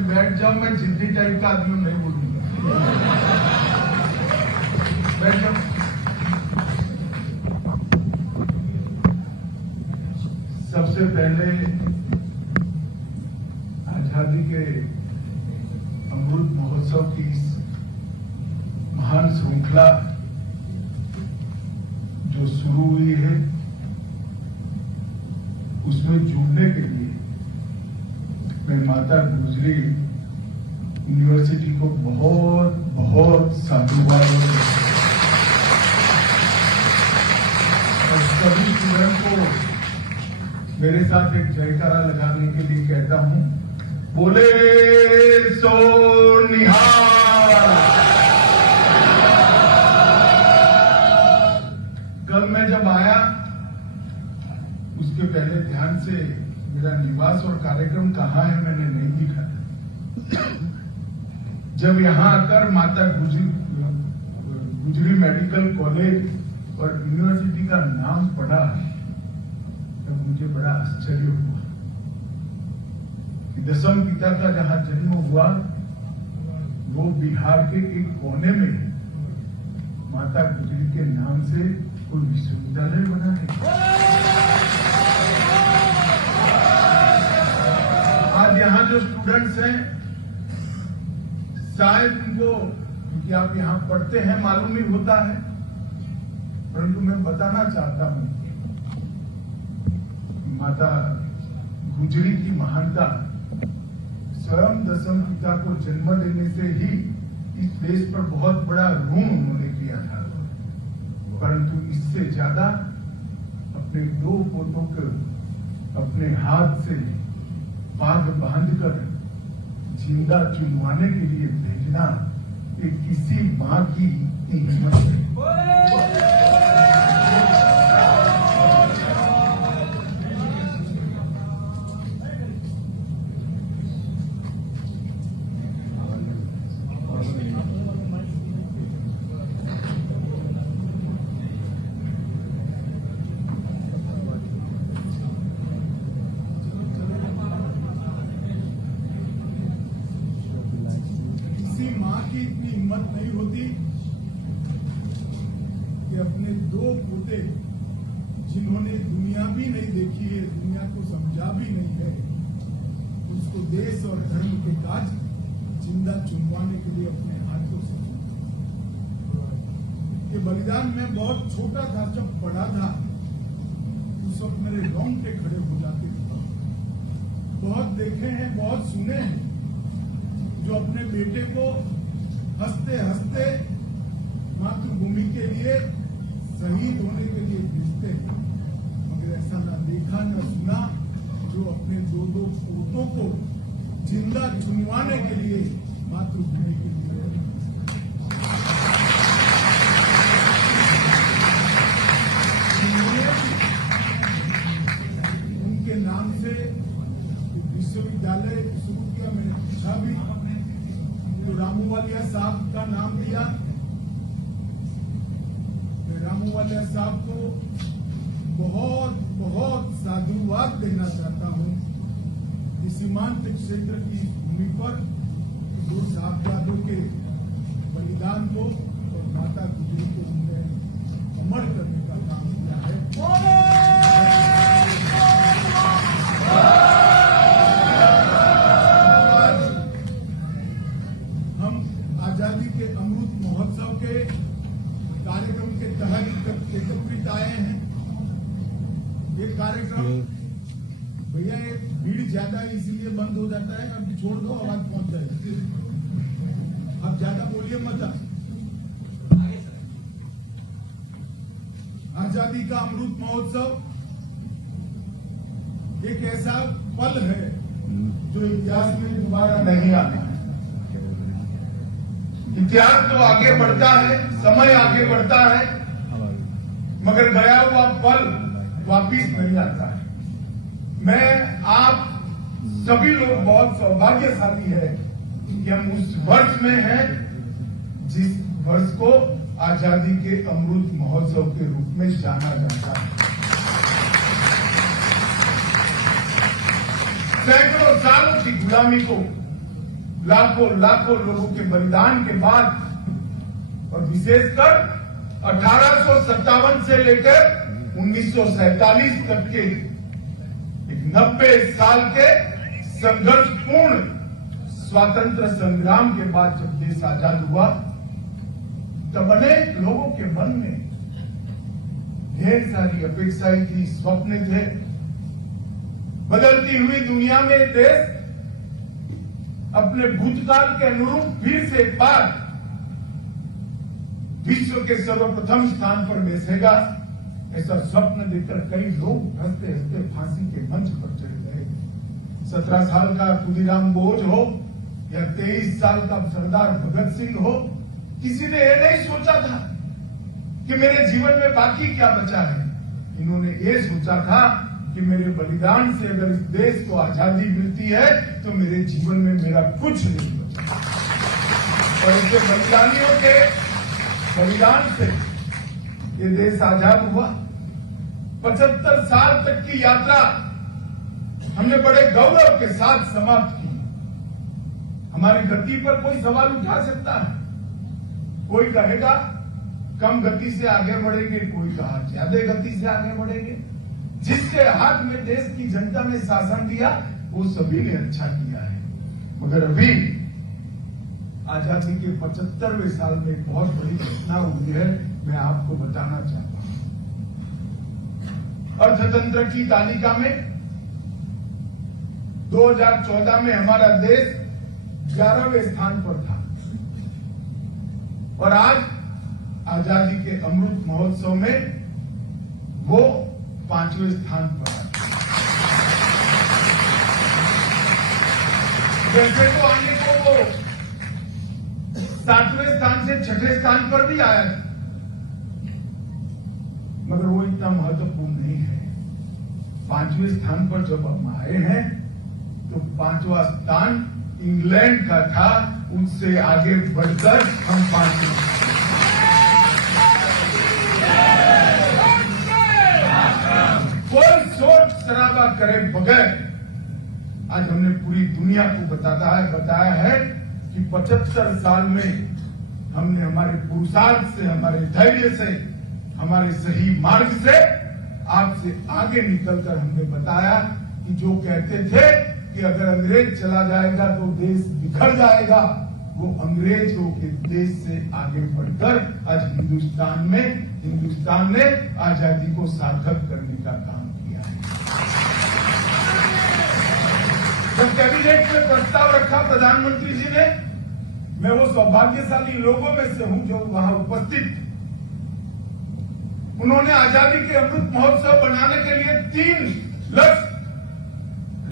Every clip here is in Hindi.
मैं बैठ जाऊं, मैं जिद्दी टाइप का आदमी नहीं बोलूंगा। बैठ जाऊं। सबसे पहले आजादी के अमृत महोत्सव की इस महान श्रृंखला जो शुरू हुई है, उसमें जुड़ने के लिए मैं माता गुजरी यूनिवर्सिटी को बहुत बहुत साधुवाद और सभी स्टूडेंट को मेरे साथ एक जयकारा लगाने के लिए कहता हूं, बोले सो निहाल। कल मैं जब आया उसके पहले ध्यान से मेरा निवास और कार्यक्रम कहाँ है मैंने नहीं देखा। जब यहां आकर माता गुजरी मेडिकल कॉलेज और यूनिवर्सिटी का नाम पढ़ा तब मुझे बड़ा आश्चर्य हुआ कि दसम पिता का जहां जन्म हुआ वो बिहार के एक कोने में माता गुजरी के नाम से कोई विश्वविद्यालय बना है। आज यहाँ जो स्टूडेंट्स हैं शायद उनको, क्योंकि आप यहाँ पढ़ते हैं, मालूम ही होता है, परंतु मैं बताना चाहता हूं कि माता गुजरी की महानता स्वयं दसम पिता को जन्म देने से ही इस देश पर बहुत बड़ा ऋण उन्होंने किया था, परंतु इससे ज्यादा अपने दो पोतों को अपने हाथ से पाग बांधकर जिंदा चुनवाने के लिए भेजना ये किसी मां की हिम्मत नहीं। मां की इतनी हिम्मत नहीं होती कि अपने दो पोते जिन्होंने दुनिया भी नहीं देखी है, दुनिया को समझा भी नहीं है, उसको देश और धर्म के काज जिंदा चुनवाने के लिए अपने हाथों से ये बलिदान में बहुत छोटा था, जब पढ़ा था उस वक्त मेरे रोंगटे खड़े हो जाते थे। बहुत देखे हैं, बहुत सुने हैं जो अपने बेटे को हंसते हंसते मातृभूमि के लिए शहीद होने के लिए भेजते हैं, मगर ऐसा ना देखा न सुना जो अपने दो दो पोतों को जिंदा चुनवाने के लिए मातृभूमि के लिए। उनके नाम से विश्वविद्यालय शुरू किया, मैंने पूछा भी तो रामूवालिया साहब का नाम दिया। मैं रामूवालिया साहब को बहुत बहुत साधुवाद देना चाहता हूं कि सीमांत क्षेत्र की भूमि पर दो साहबजादों के बलिदान को और माता गुजरी को उन्होंने अमर करने का काम किया है। आजादी के अमृत महोत्सव के कार्यक्रम के तहत एकत्रित आए हैं। ये कार्यक्रम भैया ये भीड़ ज्यादा इसीलिए बंद हो जाता है, अब छोड़ दो, आवाज पहुंच जाएगी। अब ज्यादा बोलिए मत। आजादी का अमृत महोत्सव एक ऐसा पल है जो इतिहास में दोबारा नहीं आता। इतिहास तो आगे बढ़ता है, समय आगे बढ़ता है, मगर गया हुआ पल वापिस नहीं आता है। मैं आप सभी लोग बहुत सौभाग्यशाली है कि हम उस वर्ष में हैं जिस वर्ष को आजादी के अमृत महोत्सव के रूप में जाना जाता है। सैकड़ों सालों की गुलामी को लाखों लाखों लोगों के बलिदान के बाद और विशेषकर 1857 से लेकर 1947 तक के 90 साल के संघर्षपूर्ण स्वातंत्र संग्राम के बाद जब देश आजाद हुआ तब अनेक लोगों के मन में ढेर सारी अपेक्षाएं थी, स्वप्न थे। बदलती हुई दुनिया में देश अपने भूतकाल के अनुरूप फिर से एक बार विश्व के सर्वप्रथम स्थान पर बैठेगा, ऐसा स्वप्न देखकर कई लोग हंसते हंसते फांसी के मंच पर चले गए। 17 साल का खुदीराम बोस हो या 23 साल का सरदार भगत सिंह हो, किसी ने यह नहीं सोचा था कि मेरे जीवन में बाकी क्या बचा है। इन्होंने ये सोचा था कि मेरे बलिदान से अगर इस देश को आजादी मिलती है तो मेरे जीवन में मेरा कुछ नहीं बचा। और इसके बलिदानियों के बलिदान से ये देश आजाद हुआ। 75 साल तक की यात्रा हमने बड़े गौरव के साथ समाप्त की। हमारी गति पर कोई सवाल उठा सकता है, कोई कहेगा कम गति से आगे बढ़ेंगे, कोई कहा ज्यादा गति से आगे बढ़ेंगे। जिसके हाथ में देश की जनता ने शासन दिया वो सभी ने अच्छा किया है। मगर अभी आजादी के 75वें साल में एक बहुत बड़ी घटना हुई है, मैं आपको बताना चाहता हूं। अर्थतंत्र की तालिका में 2014 में हमारा देश 11वें स्थान पर था और आज आजादी के अमृत महोत्सव में वो 5वें स्थान पर है। वैसे तो आने को वो 7वें स्थान से 6ठे स्थान पर भी आया है, मगर वो इतना महत्वपूर्ण नहीं है। 5वें स्थान पर जब हम आए हैं तो 5वां स्थान इंग्लैंड का था, उससे आगे बढ़कर हम 5वें। कोई सोच शराबा करे बगैर आज हमने पूरी दुनिया को बताया है कि 75 साल में हमने हमारे पुरुषार्थ से, हमारे धैर्य से, हमारे सही मार्ग से आपसे आगे निकलकर हमने बताया कि जो कहते थे कि अगर अंग्रेज चला जाएगा तो देश बिखर जाएगा, वो अंग्रेजों के देश से आगे बढ़कर आज हिंदुस्तान ने आजादी को सार्थक करने का काम किया है। जब कैबिनेट में प्रस्ताव रखा प्रधानमंत्री जी ने, मैं वो सौभाग्यशाली लोगों में से हूं जो वहां उपस्थित थे। उन्होंने आजादी के अमृत महोत्सव बनाने के लिए 3 लक्ष्य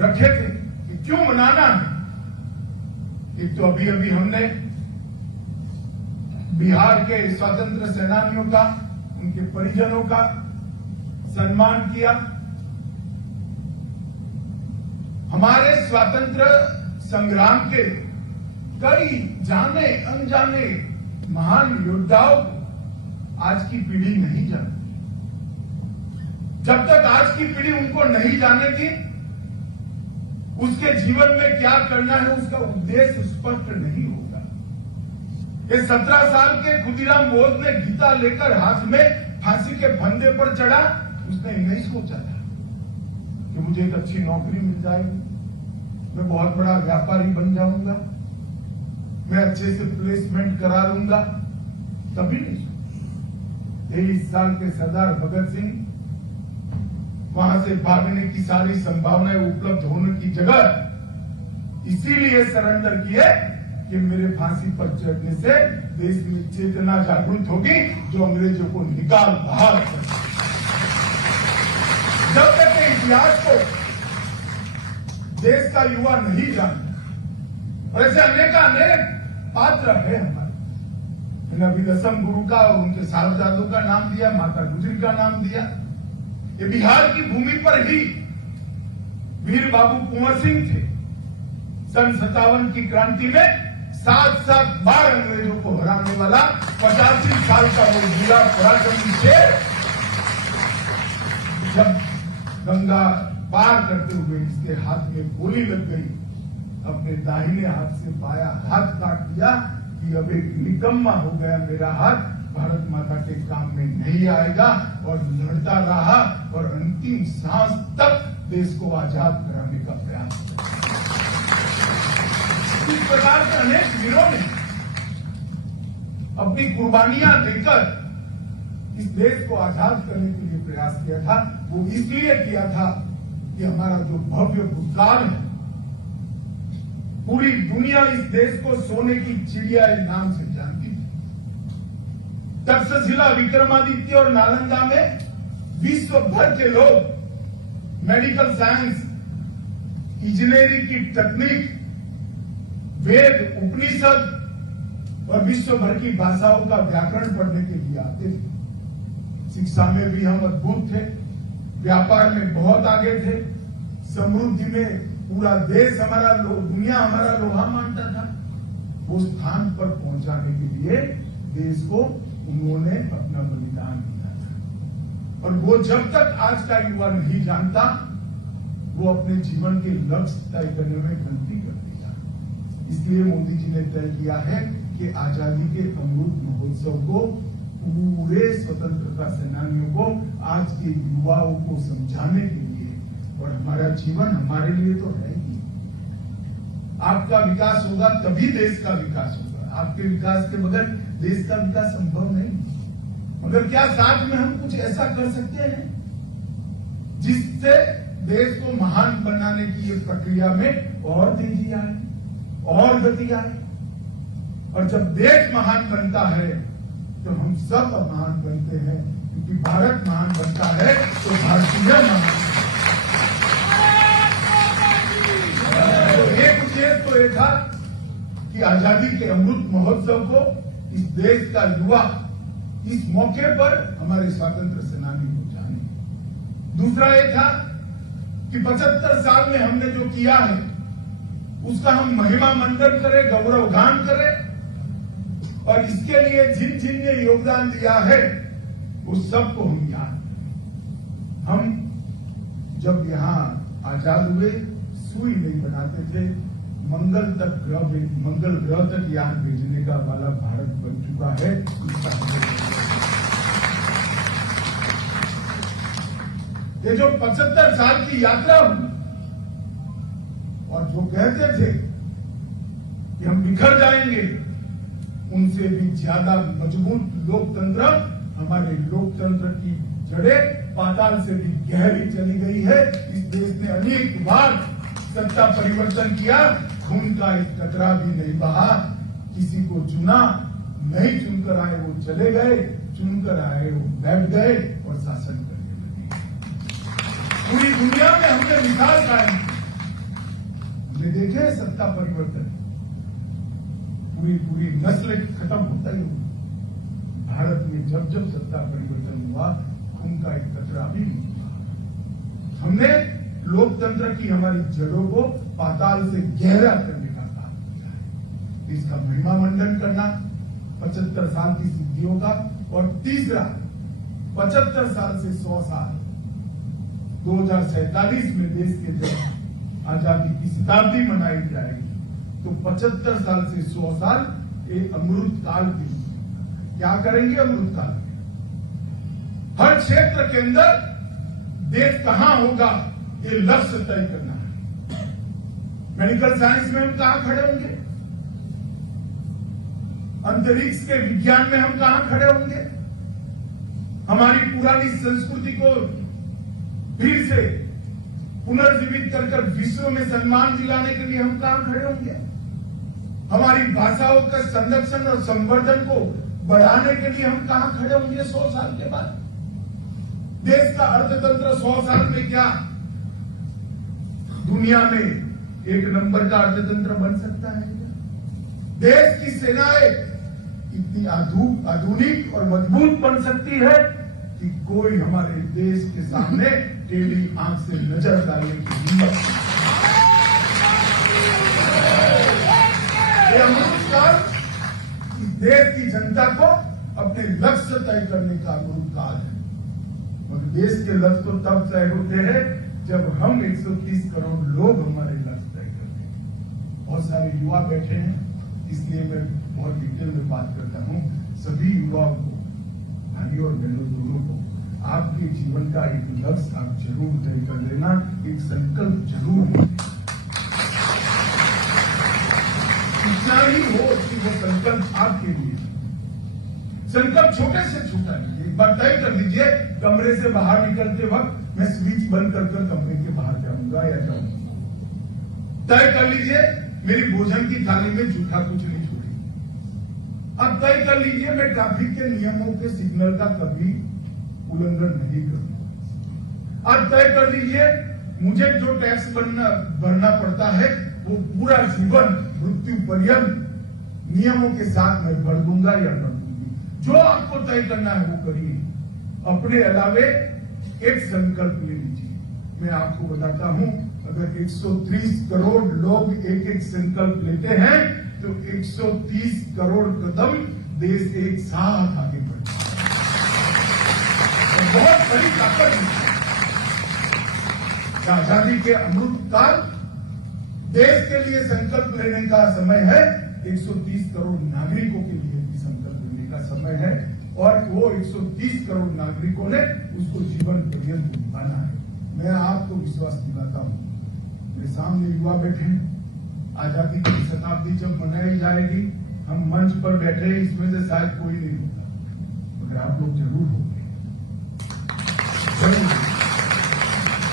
रखे थे कि क्यों मनाना है। एक तो अभी अभी हमने बिहार के स्वतंत्र सेनानियों का, उनके परिजनों का सम्मान किया। हमारे स्वतंत्र संग्राम के कई जाने अनजाने महान योद्धाओं को आज की पीढ़ी नहीं जानती। जब तक आज की पीढ़ी उनको नहीं जानेगी, उसके जीवन में क्या करना है उसका उद्देश्य स्पष्ट नहीं होगा। ये 17 साल के खुदीराम बोस ने गीता लेकर हाथ में फांसी के फंदे पर चढ़ा। उसने नहीं सोचा था कि मुझे एक अच्छी नौकरी मिल जाएगी, मैं बहुत बड़ा व्यापारी बन जाऊंगा, मैं अच्छे से प्लेसमेंट करा लूंगा। तभी नहीं सोचा। 23 साल के सरदार भगत सिंह वहां से भागने की सारी संभावनाएं उपलब्ध होने की जगह इसीलिए सरेंडर किए कि मेरे फांसी पर चढ़ने से देश में चेतना जागृत होगी जो अंग्रेजों को निकाल बाहर कर। जब तक के इतिहास को देश का युवा नहीं जानता, और ऐसे अनेक पात्र है हमारे। मैंने अभी दसम गुरु का और उनके साहबजादों का नाम दिया, माता गुजरी का नाम दिया। ये बिहार की भूमि पर ही वीर बाबू कुंवर सिंह थे। सन 57 की क्रांति में 7 बार अंग्रेजों को हराने वाला 85 साल का वो वीरा पराक्रमी शेर, जब गंगा पार करते हुए इसके हाथ में गोली लग गई, अपने दाहिने हाथ से बाया हाथ काट दिया कि अब एक निकम्मा हो गया मेरा हाथ, भारत माता के काम में नहीं आएगा, और लड़ता रहा और अंतिम सांस तक देश को आजाद कराने का प्रयास किया। इस प्रकार के अनेक वीरों ने अपनी कुर्बानियां देकर इस देश को आजाद करने के लिए प्रयास किया था। वो इसलिए किया था कि हमारा जो भव्य भूतकाल है, पूरी दुनिया इस देश को सोने की चिड़िया के नाम से जानती थी। तक्षशिला, विक्रमादित्य और नालंदा में विश्व भर के लोग मेडिकल साइंस, इंजीनियरिंग की तकनीक, वेद, उपनिषद और विश्व भर की भाषाओं का व्याकरण पढ़ने के लिए आते थे। शिक्षा में भी हम अद्भुत थे, व्यापार में बहुत आगे थे, समृद्धि में पूरा देश हमारा, दुनिया हमारा लोहा मानता था। वो स्थान पर पहुंचाने के लिए देश को उन्होंने अपना बलिदान दिया था। और वो जब तक आज का युवा नहीं जानता, वो अपने जीवन के लक्ष्य तय करने में गलती कर देगा। इसलिए मोदी जी ने तय किया है कि आजादी के अमृत महोत्सव को पूरे स्वतंत्रता सेनानियों को, आज के युवाओं को समझाने के लिए, और हमारा जीवन हमारे लिए तो है ही। आपका विकास होगा तभी देश का विकास होगा। आपके विकास के बगैर देश का विकास संभव नहीं। मगर क्या साथ में हम कुछ ऐसा कर सकते हैं जिससे देश को महान बनाने की ये प्रक्रिया में और तेजी आए, और गति आए? और जब देश महान बनता है तो हम सब महान बनते हैं, क्योंकि भारत महान बनता है तो भारतीय महान। तो एक उद्देश्य तो ये था कि आजादी के अमृत महोत्सव को इस देश का युवा इस मौके पर हमारे स्वतंत्र सेनानी को जाने। दूसरा ये था कि 75 साल में हमने जो किया है उसका हम महिमा मंडन करें, गौरवगान करें, और इसके लिए जिन जिन ने योगदान दिया है उस सबको हम याद करें। हम जब यहां आजाद हुए, सुई नहीं बनाते थे, मंगल ग्रह तक यान भेजने का वाला भारत बन चुका है। ये जो 75 साल की यात्रा हुई, और जो कहते थे कि हम बिखर जाएंगे, उनसे भी ज्यादा मजबूत लोकतंत्र, हमारे लोकतंत्र की जड़ें पाताल से भी गहरी चली गई है। इस देश ने अनेक बार सत्ता परिवर्तन किया, खून का एक कतरा भी नहीं बहा। किसी को चुना, नहीं चुनकर आए वो चले गए, चुनकर आए वो बैठ गए और शासन करने लगे। पूरी दुनिया में हमने मिसाल कायम की। हमने देखे सत्ता परिवर्तन, पूरी नस्ल खत्म होता ही हुआ। भारत में जब जब सत्ता परिवर्तन हुआ, खून का एक कतरा भी नहीं हुआ। हमने लोकतंत्र की हमारी जड़ों को पाताल से गहरा करने का काम किया है। इसका महिमा मंडन करना, 75 साल की सिद्धियों का, और तीसरा 75 साल से 100 साल, 2047 में देश के आजादी की शताब्दी मनाई जाएगी। तो 75 साल से 100 साल एक अमृत काल के लिए क्या करेंगे? अमृत काल में हर क्षेत्र के अंदर देश कहां होगा ये लक्ष्य तय करना है। मेडिकल साइंस में हम कहां खड़े होंगे? अंतरिक्ष के विज्ञान में हम कहां खड़े होंगे? हमारी पुरानी संस्कृति को फिर से पुनर्जीवित कर विश्व में सम्मान दिलाने के लिए हम कहां खड़े होंगे? हमारी भाषाओं का संरक्षण और संवर्धन को बढ़ाने के लिए हम कहां खड़े होंगे 100 साल के बाद? देश का अर्थतंत्र 100 साल में क्या दुनिया में एक नंबर का अर्थतंत्र बन सकता है क्या? देश की सेनाएं इतनी आधुनिक और मजबूत बन सकती है कि कोई हमारे देश के सामने टेढ़ी आंख से नजर डालने की हिम्मत नहीं। ये अमृत काल इस देश की जनता को अपने लक्ष्य तय करने का अमृत काल है। और देश के लक्ष्य तो तब तय होते हैं जब हम 130 करोड़ लोग हमारे लक्ष्य तय करते हैं। बहुत सारे युवा बैठे हैं, इसलिए मैं बहुत डिटेल में बात करता हूं। सभी युवाओं को, भाई और बहनों दोनों को, आपके जीवन का एक लक्ष्य आप जरूर तय कर लेना, एक संकल्प जरूर लेना। इतना ही हो कि वो संकल्प आपके लिए, संकल्प छोटे से छोटा लीजिए। एक बार तय कर लीजिए, कमरे से बाहर निकलते वक्त मैं स्विच बंद कर कमरे के बाहर जाऊंगा या जाऊंगा। तय कर लीजिए, मेरी भोजन की थाली में जूठा कुछ नहीं छोड़ेगा। अब तय कर लीजिए, मैं ट्रैफिक के नियमों के सिग्नल का कभी उल्लंघन नहीं करूंगा। अब तय कर लीजिए, मुझे जो टैक्स भरना पड़ता है वो पूरा जीवन मृत्यु पर्यंत नियमों के साथ मैं भर दूंगा या भर दूंगी। जो आपको तय करना है वो करिए। अपने अलावे एक संकल्प ले लीजिए। मैं आपको बताता हूं, अगर 130 करोड़ लोग एक एक संकल्प लेते हैं तो 130 करोड़ कदम देश एक साथ आगे बढ़ता है। बहुत बड़ी ताकत है। आजादी के अमृत काल देश के लिए संकल्प लेने का समय है। 130 करोड़ नागरिकों के लिए भी संकल्प लेने का समय है और वो 130 करोड़ नागरिकों ने उसको जीवन पर्यंत निभाना है। मैं आपको विश्वास दिलाता हूं, मेरे सामने युवा बैठे हैं। आजादी की शताब्दी जब मनाई जाएगी, हम मंच पर बैठे, इसमें से शायद कोई नहीं होगा, मगर आप लोग जरूर होंगे, जरूर।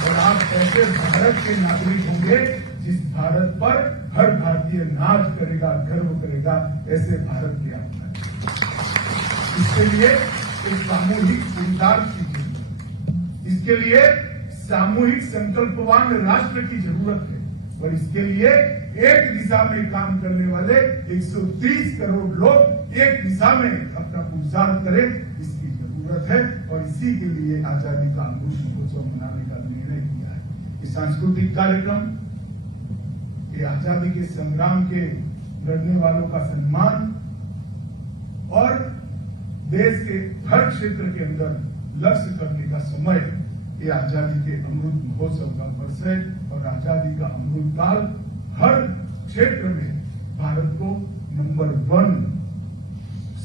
और आप ऐसे भारत के नागरिक होंगे जिस भारत पर हर भारतीय नाच करेगा, गर्व करेगा, ऐसे भारत की आप बनाएंगे। इसके लिए एक सामूहिक पुरुषार्थ की जरूरत है। इसके लिए सामूहिक संकल्पवान राष्ट्र की जरूरत है और इसके लिए एक दिशा में काम करने वाले 130 करोड़ लोग एक दिशा में अपना पुरुषार्थ करें, इसकी जरूरत है। और इसी के लिए आजादी का अमृत महोत्सव मनाने का निर्णय किया है। ये सांस्कृतिक कार्यक्रम, ये आजादी के संग्राम के लड़ने वालों का सम्मान और देश के हर क्षेत्र के अंदर लक्ष्य करने का समय, ये आजादी के अमृत महोत्सव का वर्ष है। और आजादी का अमृत काल हर क्षेत्र में भारत को नंबर 1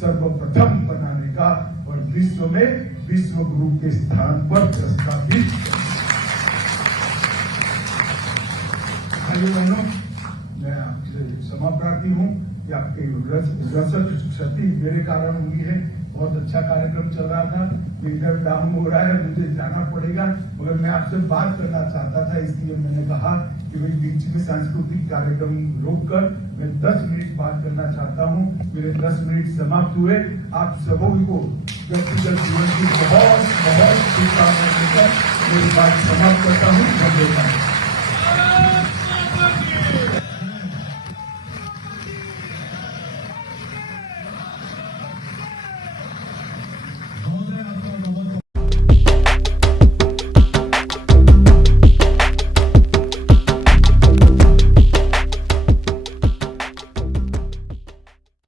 सर्वप्रथम बनाने का और विश्व में विश्व गुरु के स्थान पर प्रस्तावित। भाइयों बहनों, मैं आपसे क्षमा प्रार्थी हूं कि आपके रसद क्षति मेरे कारण हुई है। बहुत अच्छा कार्यक्रम चल रहा था, मीटर डाउन हो रहा है, मुझे जाना पड़ेगा, मगर मैं आपसे बात करना चाहता था, इसलिए मैंने कहा कि भाई बीच में सांस्कृतिक कार्यक्रम रोककर मैं 10 मिनट बात करना चाहता हूं। मेरे 10 मिनट समाप्त हुए। आप सबों को व्यक्तिगत जीवन की बहुत बहुत शुभकामनाएं देकर मेरी बात समाप्त करता हूं। धन्यवाद।